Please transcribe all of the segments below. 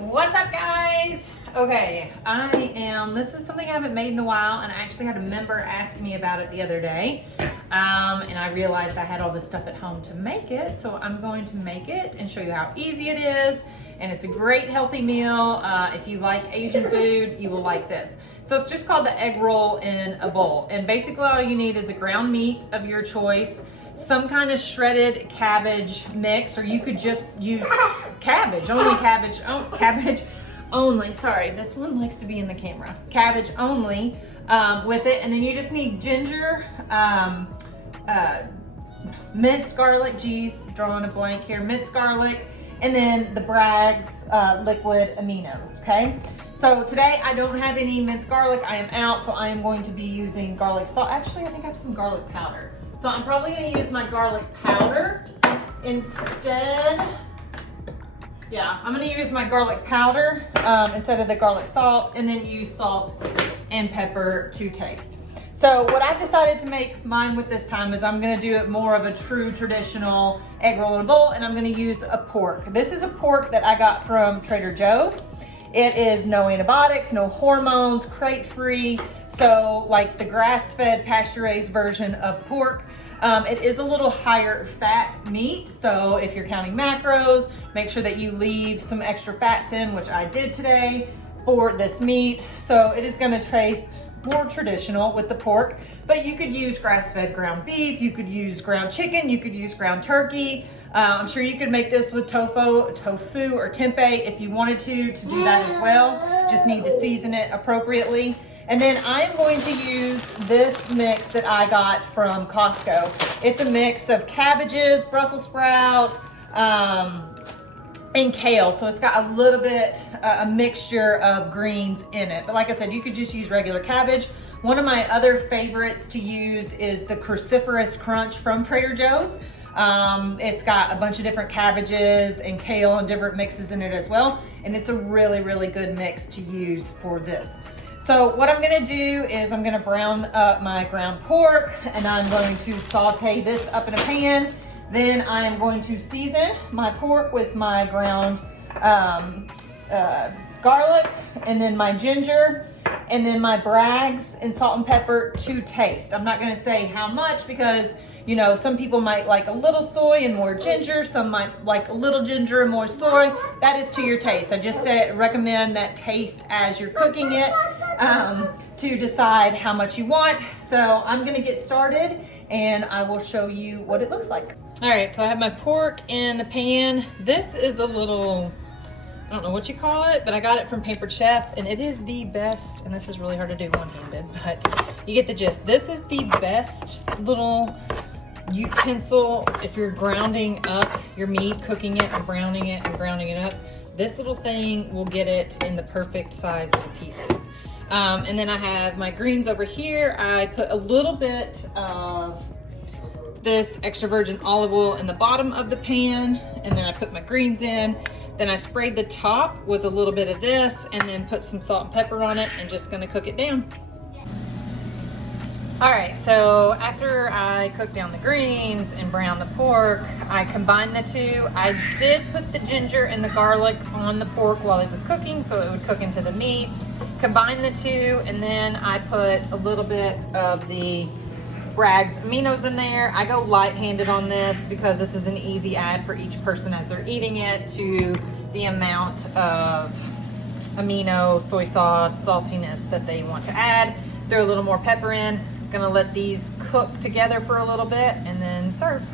What's up, guys? Okay, this is something I haven't made in a while, and I actually had a member ask me about it the other day, and I realized I had all this stuff at home to make it, so I'm going to make it and show you how easy it is, and it's a great healthy meal. If you like Asian food, you will like this. So it's just called the egg roll in a bowl, and basically all you need is a ground meat of your choice, some kind of shredded cabbage mix, or you could just use cabbage only. Sorry, this one likes to be in the camera. Cabbage only with it, and then you just need ginger, minced garlic, geez, drawing a blank here, minced garlic, and then the Bragg's liquid aminos, okay? So today I don't have any minced garlic, I am out, so I am going to be using garlic salt. Actually, I think I have some garlic powder. So I'm probably gonna use my garlic powder instead. Yeah, I'm gonna use my garlic powder instead of the garlic salt, and then use salt and pepper to taste. So what I've decided to make mine with this time is I'm gonna do it more of a true traditional egg roll in a bowl, and I'm gonna use a pork. This is a pork that I got from Trader Joe's. It is no antibiotics, no hormones, crate-free, so like the grass-fed, pasture-raised version of pork. It is a little higher fat meat, so if you're counting macros, make sure that you leave some extra fats in, which I did today for this meat. So it is gonna taste more traditional with the pork, but you could use grass-fed ground beef, you could use ground chicken, you could use ground turkey. I'm sure you could make this with tofu or tempeh if you wanted to do that as well. Just need to season it appropriately. And then I am going to use this mix that I got from Costco. It's a mix of cabbages, Brussels sprout, and kale. So it's got a little bit, a mixture of greens in it. But like I said, you could just use regular cabbage. One of my other favorites to use is the Cruciferous Crunch from Trader Joe's. It's got a bunch of different cabbages and kale and different mixes in it as well. And it's a really, really good mix to use for this. So what I'm gonna do is I'm gonna brown up my ground pork, and I'm going to saute this up in a pan. Then I am going to season my pork with my ground garlic, and then my ginger, and then my Bragg's and salt and pepper to taste. I'm not gonna say how much because, you know, some people might like a little soy and more ginger, some might like a little ginger and more soy. That is to your taste. I just recommend that taste as you're cooking it to decide how much you want. So I'm gonna get started and I will show you what it looks like. All right, so I have my pork in the pan. This is a little, I don't know what you call it, but I got it from Pampered Chef, and it is the best, and this is really hard to do one-handed, but you get the gist. This is the best little utensil if you're grounding up your meat, cooking it and browning it and grounding it up. This little thing will get it in the perfect size of pieces. And then I have my greens over here. I put a little bit of this extra virgin olive oil in the bottom of the pan, and then I put my greens in. Then I sprayed the top with a little bit of this, and then put some salt and pepper on it, and just gonna cook it down. All right, so after I cooked down the greens and browned the pork, I combined the two. I did put the ginger and the garlic on the pork while it was cooking, so it would cook into the meat. Combine the two, and then I put a little bit of the Bragg's Aminos in there. I go light-handed on this because this is an easy add for each person as they're eating it to the amount of amino, soy sauce, saltiness that they want to add. Throw a little more pepper in. Gonna let these cook together for a little bit and then serve.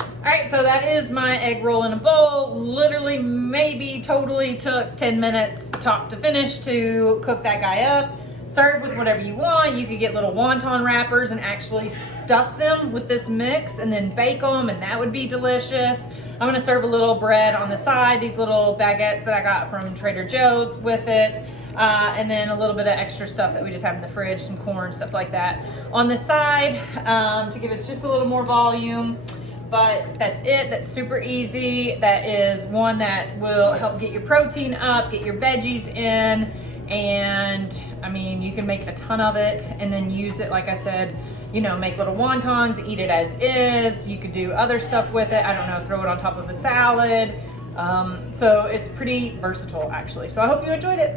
All right, so that is my egg roll in a bowl. Literally, maybe totally took 10 minutes top to finish to cook that guy up. Serve with whatever you want. You could get little wonton wrappers and actually stuff them with this mix and then bake them, and that would be delicious. I'm gonna serve a little bread on the side, these little baguettes that I got from Trader Joe's with it, and then a little bit of extra stuff that we just have in the fridge, some corn, stuff like that on the side to give us just a little more volume. But that's it. That's super easy. That is one that will help get your protein up, get your veggies in, and I mean, you can make a ton of it and then use it, like I said, you know, make little wontons, eat it as is. You could do other stuff with it. I don't know, throw it on top of a salad. So it's pretty versatile actually. So I hope you enjoyed it.